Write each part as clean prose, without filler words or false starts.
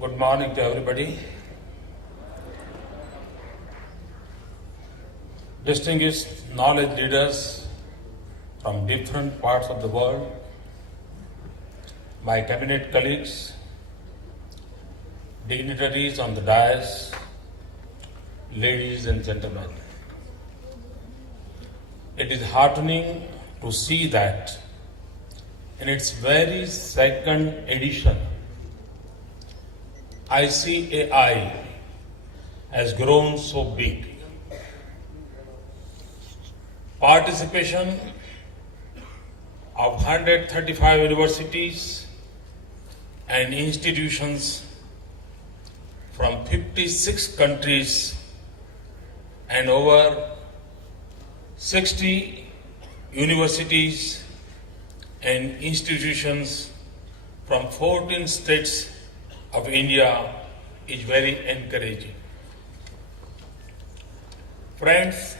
Good morning to everybody. Distinguished knowledge leaders from different parts of the world, my cabinet colleagues, dignitaries on the dais, ladies and gentlemen. It is heartening to see that in its very second edition, ICAI has grown so big. Participation of 135 universities and institutions from 56 countries and over 60 universities and institutions from 14 states of India is very encouraging. Friends,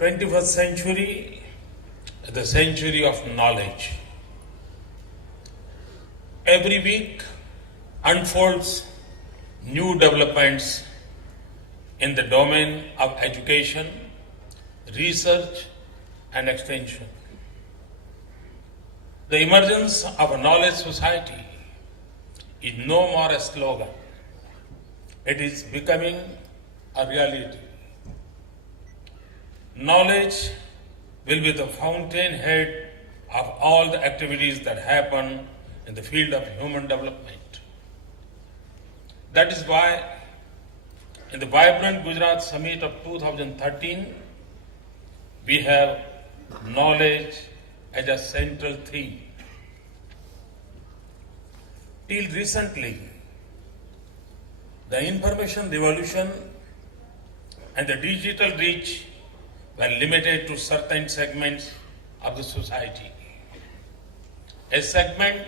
21st century is the century of knowledge. Every week unfolds new developments in the domain of education, research and extension. The emergence of a knowledge society is no more a slogan. It is becoming a reality. Knowledge will be the fountainhead of all the activities that happen in the field of human development. That is why in the vibrant Gujarat Summit of 2013, we have knowledge as a central theme. Till recently, the information revolution and the digital reach were limited to certain segments of the society. A segment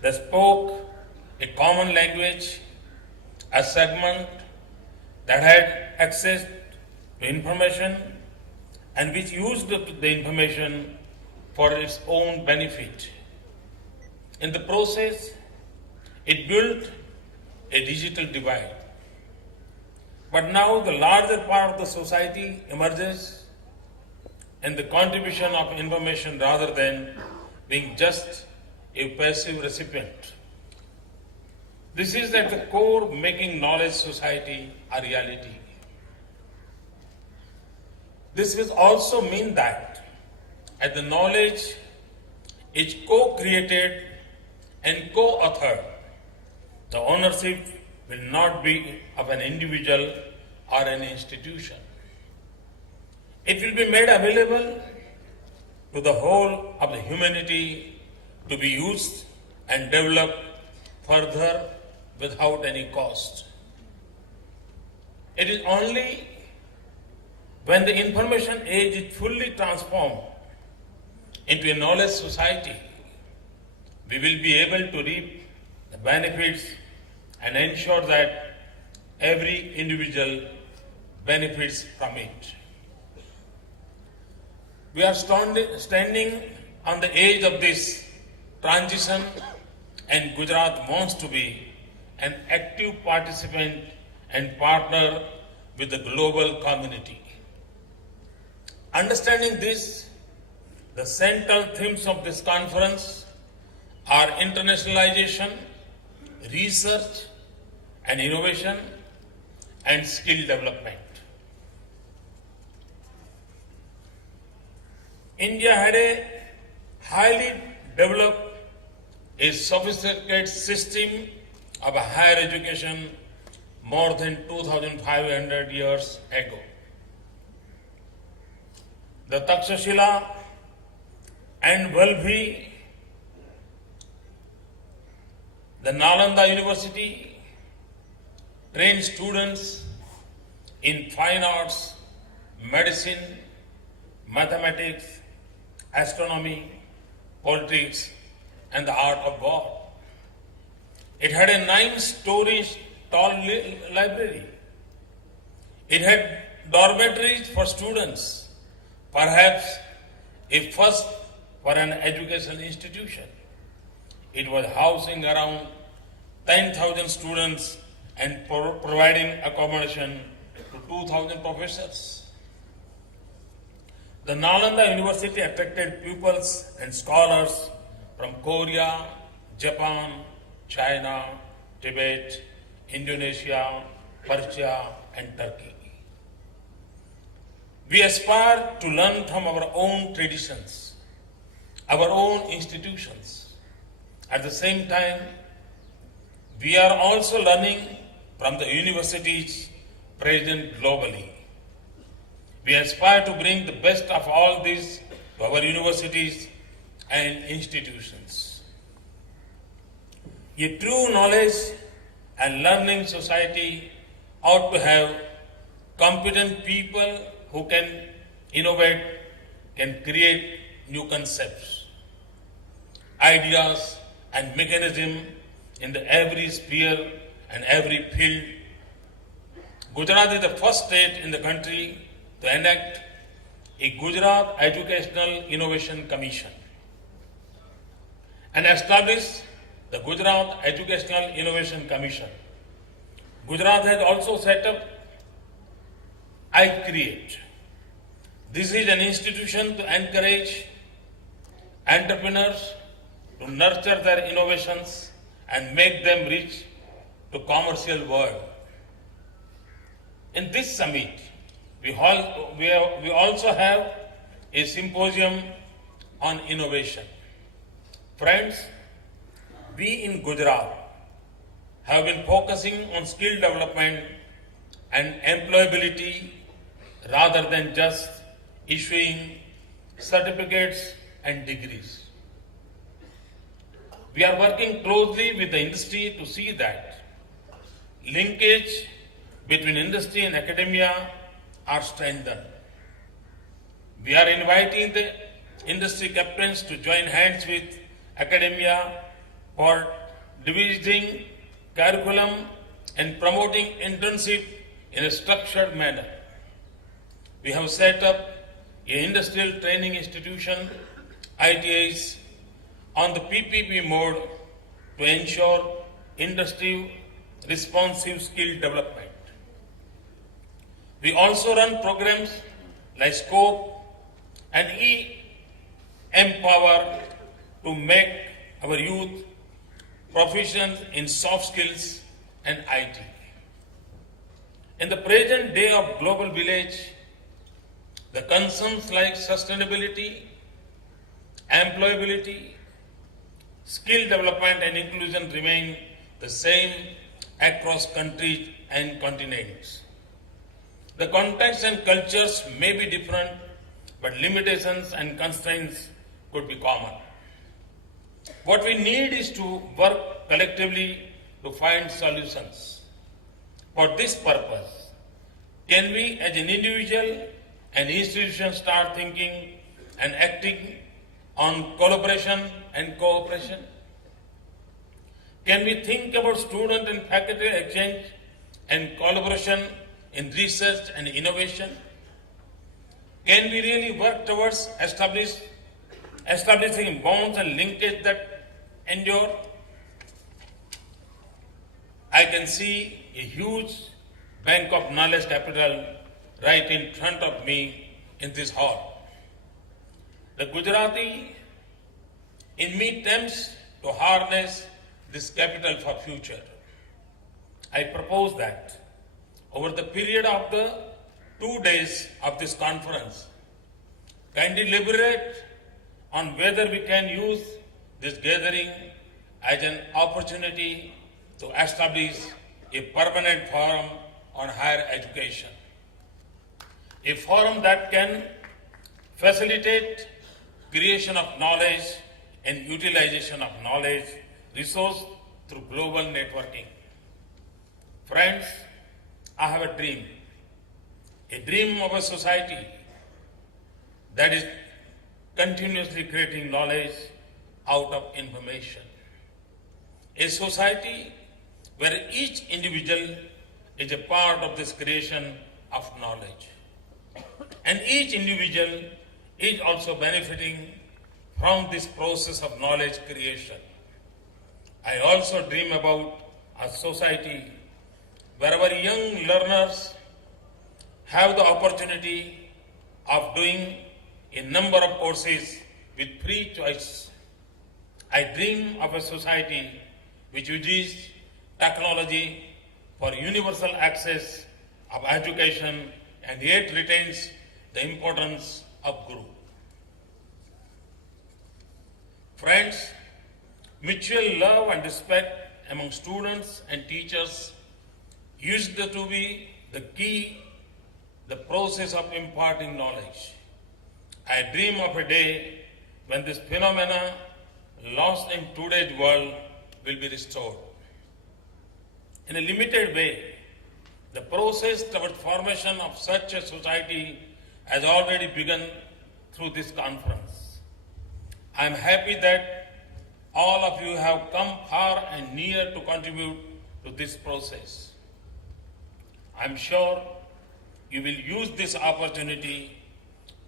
that spoke a common language, a segment that had access to information and which used the information for its own benefit. In the process, it built a digital divide. But now the larger part of the society emerges in the contribution of information rather than being just a passive recipient. This is at the core making knowledge society a reality. This will also mean that as the knowledge is co-created and co-authored, the ownership will not be of an individual or an institution. It will be made available to the whole of the humanity to be used and developed further without any cost. It is only when the information age is fully transformed into a knowledge society, we will be able to reap the benefits and ensure that every individual benefits from it. We are standing on the edge of this transition, and Gujarat wants to be an active participant and partner with the global community. Understanding this, the central themes of this conference are internationalization, research and innovation, and skill development. India had a highly developed, a sophisticated system of higher education more than 2,500 years ago. The Takshashila and Valbhi, the Nalanda University, trained students in fine arts, medicine, mathematics, astronomy, politics, and the art of war. It had a 9-story tall library. It had dormitories for students, perhaps a first for an educational institution. It was housing around 10,000 students and providing accommodation to 2,000 professors. The Nalanda University attracted pupils and scholars from Korea, Japan, China, Tibet, Indonesia, Persia, and Turkey. We aspire to learn from our own traditions, our own institutions. At the same time, we are also learning from the universities present globally. We aspire to bring the best of all this to our universities and institutions. A true knowledge and learning society ought to have competent people who can innovate, can create new concepts, ideas and mechanisms in every sphere and every field. Gujarat is the first state in the country to enact a Gujarat Educational Innovation Commission and establish the Gujarat Educational Innovation Commission. Gujarat has also set up iCreate. This is an institution to encourage entrepreneurs to nurture their innovations and make them reach to commercial world. In this summit, we also have a symposium on innovation. Friends, we in Gujarat have been focusing on skill development and employability rather than just issuing certificates and degrees. We are working closely with the industry to see that linkage between industry and academia are strengthened. We are inviting the industry captains to join hands with academia for devising curriculum and promoting internship in a structured manner. We have set up an industrial training institution, ITIs, on the PPP mode to ensure industry responsive skill development. We also run programs like SCOPE and E-Empower to make our youth proficient in soft skills and IT. In the present day of global village, the concerns like sustainability, employability, skill development and inclusion remain the same across countries and continents. The context and cultures may be different, but limitations and constraints could be common. What we need is to work collectively to find solutions. For this purpose, can we as an individual and institution start thinking and acting on collaboration and cooperation? Can we think about student and faculty exchange and collaboration in research and innovation? Can we really work towards establishing bonds and linkage that endure? I can see a huge bank of knowledge capital right in front of me in this hall. The Gujarati in me attempts to harness this capital for future. I propose that over the period of the 2 days of this conference, kindly deliberate on whether we can use this gathering as an opportunity to establish a permanent forum on higher education. A forum that can facilitate creation of knowledge and utilization of knowledge resource through global networking. Friends, I have a dream of a society that is continuously creating knowledge out of information. A society where each individual is a part of this creation of knowledge. And each individual is also benefiting from this process of knowledge creation. I also dream about a society where our young learners have the opportunity of doing a number of courses with free choice. I dream of a society which uses technology for universal access of education and yet retains the importance of Guru. Friends, mutual love and respect among students and teachers used to be the key, the process of imparting knowledge. I dream of a day when this phenomena lost in today's world will be restored. In a limited way, the process toward formation of such a society has already begun through this conference. I am happy that all of you have come far and near to contribute to this process. I am sure you will use this opportunity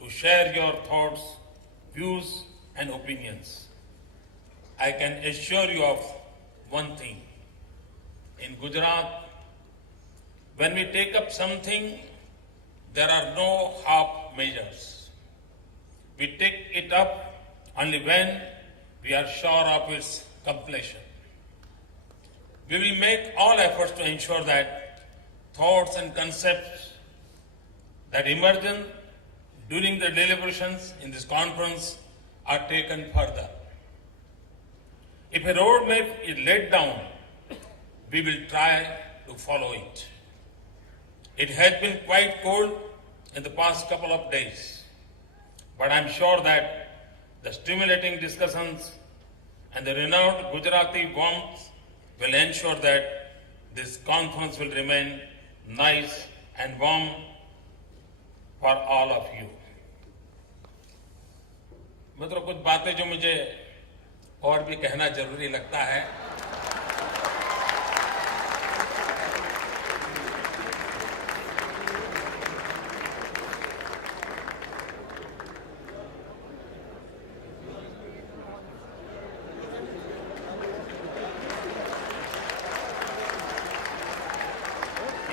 to share your thoughts, views, and opinions. I can assure you of one thing. In Gujarat, when we take up something, there are no half measures. We take it up only when we are sure of its completion. We will make all efforts to ensure that thoughts and concepts that emerge during the deliberations in this conference are taken further. If a roadmap is laid down, we will try to follow it. It has been quite cold in the past couple of days, but I'm sure that the stimulating discussions and the renowned Gujarati warmth will ensure that this conference will remain nice and warm for all of you. मित्रों, कुछ बातें जो मुझे और भी कहना जरूरी लगता है।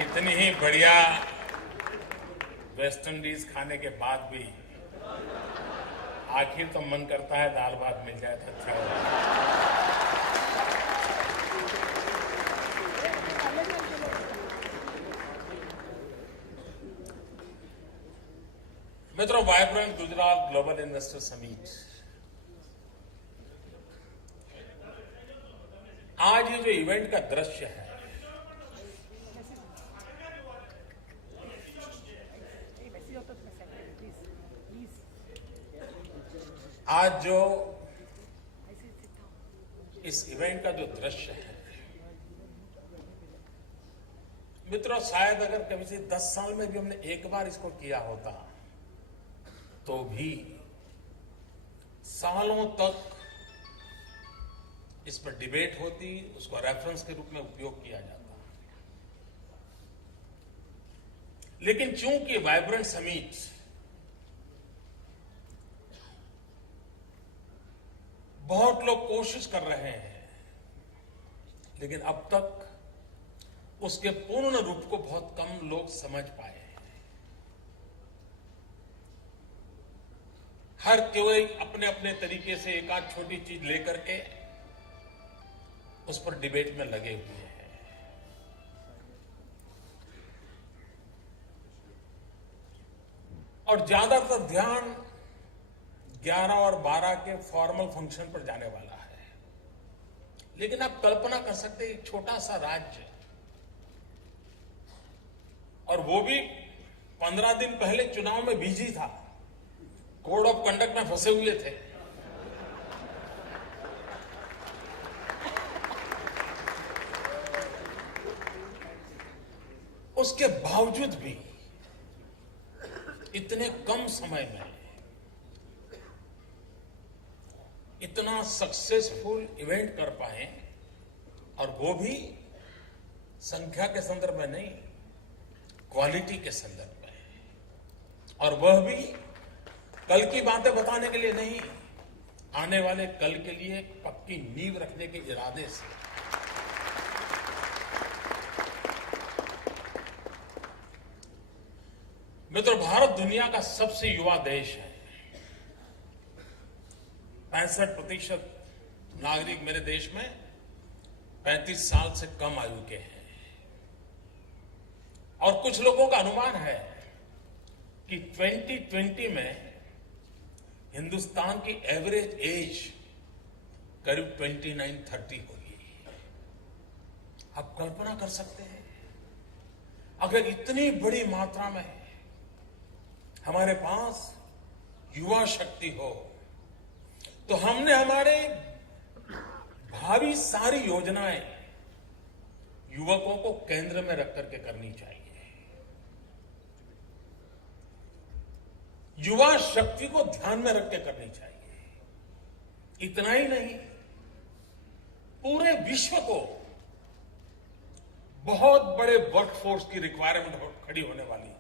इतनी ही बढ़िया वेस्ट इंडीज खाने के बाद भी आखिर तो मन करता है दाल भात मिल जाए तो अच्छा होगा। मित्रों, vibrant Gujarat global investor summit आज ये जो इवेंट का दृश्य है, आज जो इस इवेंट का जो दृश्य है, मित्रों, शायद अगर कभी से 10 साल में भी हमने एक बार इसको किया होता तो भी सालों तक इस पर डिबेट होती, उसको रेफरेंस के रूप में उपयोग किया जाता। लेकिन चूंकि वाइब्रेंट समिट बहुत लोग कोशिश कर रहे हैं, लेकिन अब तक उसके पूर्ण रूप को बहुत कम लोग समझ पाए हैं। हर कोई अपने अपने तरीके से एक आध छोटी चीज लेकर के उस पर डिबेट में लगे हुए हैं। और ज्यादातर ध्यान 11 और 12 के फॉर्मल फंक्शन पर जाने वाला है। लेकिन आप कल्पना कर सकते हैं, एक छोटा सा राज्य, और वो भी 15 दिन पहले चुनाव में बिजी था, कोड ऑफ कंडक्ट में फंसे हुए थे। उसके बावजूद भी इतने कम समय में इतना सक्सेसफुल इवेंट कर पाए, और वो भी संख्या के संदर्भ में नहीं, क्वालिटी के संदर्भ में। और वह भी कल की बातें बताने के लिए नहीं, आने वाले कल के लिए एक पक्की नींव रखने के इरादे से। मित्रों, भारत दुनिया का सबसे युवा देश है। 65% नागरिक मेरे देश में 35 साल से कम आयु के हैं और कुछ लोगों का अनुमान है कि 2020 में हिंदुस्तान की एवरेज एज करीब 29-30 होगी। आप कल्पना कर सकते हैं, अगर इतनी बड़ी मात्रा में हमारे पास युवा शक्ति हो तो हमने हमारे भावी सारी योजनाएं युवकों को केंद्र में रख करके करनी चाहिए। युवा शक्ति को ध्यान में रख के करनी चाहिए। इतना ही नहीं, पूरे विश्व को बहुत बड़े वर्कफोर्स की रिक्वायरमेंट खड़ी होने वाली है।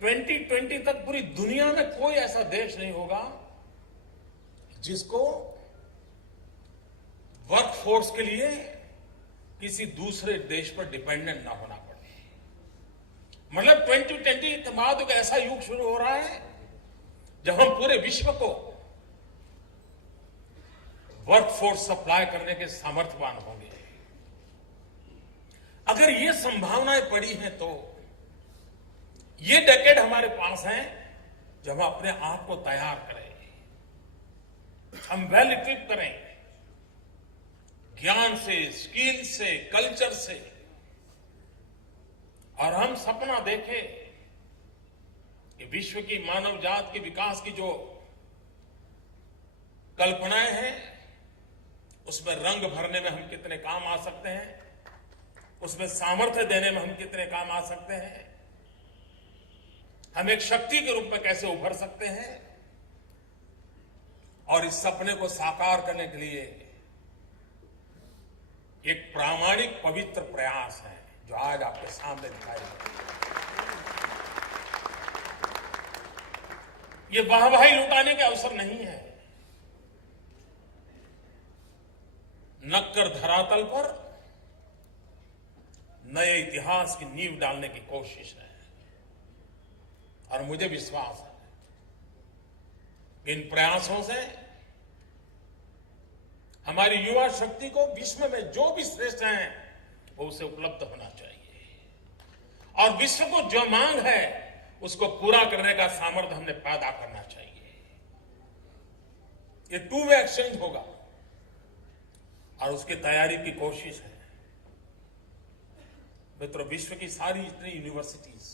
2020 तक पूरी दुनिया में कोई ऐसा देश नहीं होगा जिसको वर्कफोर्स के लिए किसी दूसरे देश पर डिपेंडेंट ना होना पड़े। मतलब 2020 के बाद एक ऐसा युग शुरू हो रहा है जब हम पूरे विश्व को वर्कफोर्स सप्लाई करने के सामर्थ्यवान होंगे। अगर ये संभावनाएं पड़ी हैं तो ये डेकेड हमारे पास है जब हम अपने आप को तैयार करें, हम वेल इक्विप करें, ज्ञान से, स्किल से, कल्चर से, और हम सपना देखें कि विश्व की मानव जात के विकास की जो कल्पनाएं हैं उसमें रंग भरने में हम कितने काम आ सकते हैं, उसमें सामर्थ्य देने में हम कितने काम आ सकते हैं, हम एक शक्ति के रूप में कैसे उभर सकते हैं। और इस सपने को साकार करने के लिए एक प्रामाणिक पवित्र प्रयास है जो आज आपके सामने दिखाई दे रहा है। ये वाहवाही लुटाने के अवसर नहीं है, नक्कर धरातल पर नए इतिहास की नींव डालने की कोशिश है। और मुझे विश्वास है इन प्रयासों से हमारी युवा शक्ति को विश्व में जो भी श्रेष्ठ है वो उसे उपलब्ध होना चाहिए और विश्व को जो मांग है उसको पूरा करने का सामर्थ्य हमने पैदा करना चाहिए। ये टू वे एक्सचेंज होगा और उसकी तैयारी की कोशिश है। मित्रों, विश्व की सारी इतनी यूनिवर्सिटीज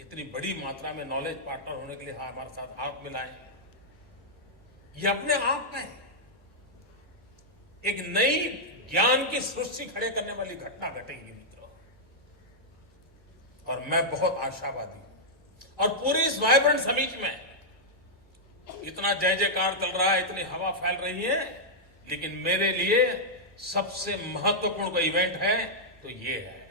इतनी बड़ी मात्रा में नॉलेज पार्टनर होने के लिए हमारे साथ हाथ मिलाएं, ये अपने आप में एक नई ज्ञान की सृष्टि खड़े करने वाली घटना घटेगी मित्रों। और मैं बहुत आशावादी हूं। और पूरी इस वाइब्रेंट समिट में इतना जय जयकार चल रहा है, इतनी हवा फैल रही है, लेकिन मेरे लिए सबसे महत्वपूर्ण कोई इवेंट है तो ये है।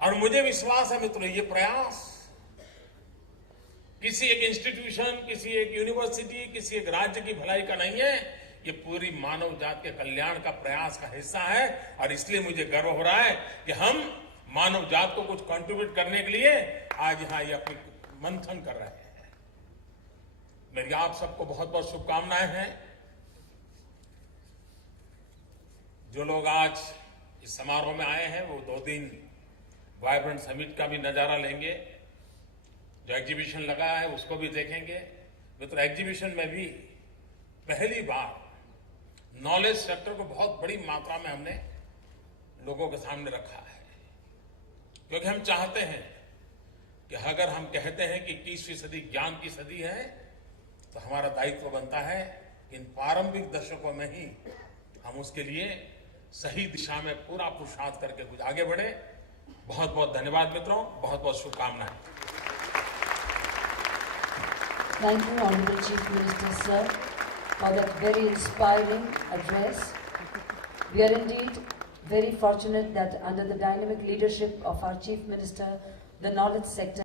और मुझे विश्वास है मित्रों, ये प्रयास किसी एक इंस्टीट्यूशन, किसी एक यूनिवर्सिटी, किसी एक राज्य की भलाई का नहीं है, ये पूरी मानव जात के कल्याण का प्रयास का हिस्सा है। और इसलिए मुझे गर्व हो रहा है कि हम मानव जात को कुछ कंट्रीब्यूट करने के लिए आज यहां ये अपनी मंथन कर रहे हैं। मेरी आप सबको बहुत बहुत शुभकामनाएं हैं। जो लोग आज इस समारोह में आए हैं वो 2 दिन वाइब्रेंट समिट का भी नजारा लेंगे, जो एग्जीबिशन लगा है उसको भी देखेंगे। मित्रों, एग्जीबिशन में भी पहली बार नॉलेज सेक्टर को बहुत बड़ी मात्रा में हमने लोगों के सामने रखा है, क्योंकि हम चाहते हैं कि अगर हम कहते हैं कि 21वीं सदी ज्ञान की सदी है तो हमारा दायित्व बनता है इन प्रारंभिक दशकों में ही हम उसके लिए सही दिशा में पूरा पुरुषार्थ करके कुछ आगे बढ़े। बहुत बहुत धन्यवाद मित्रों, बहुत बहुत शुभकामनाएं। Thank you, Honorable Chief Minister, sir, for that very inspiring address. We are indeed very fortunate that under the dynamic leadership of our Chief Minister, the knowledge sector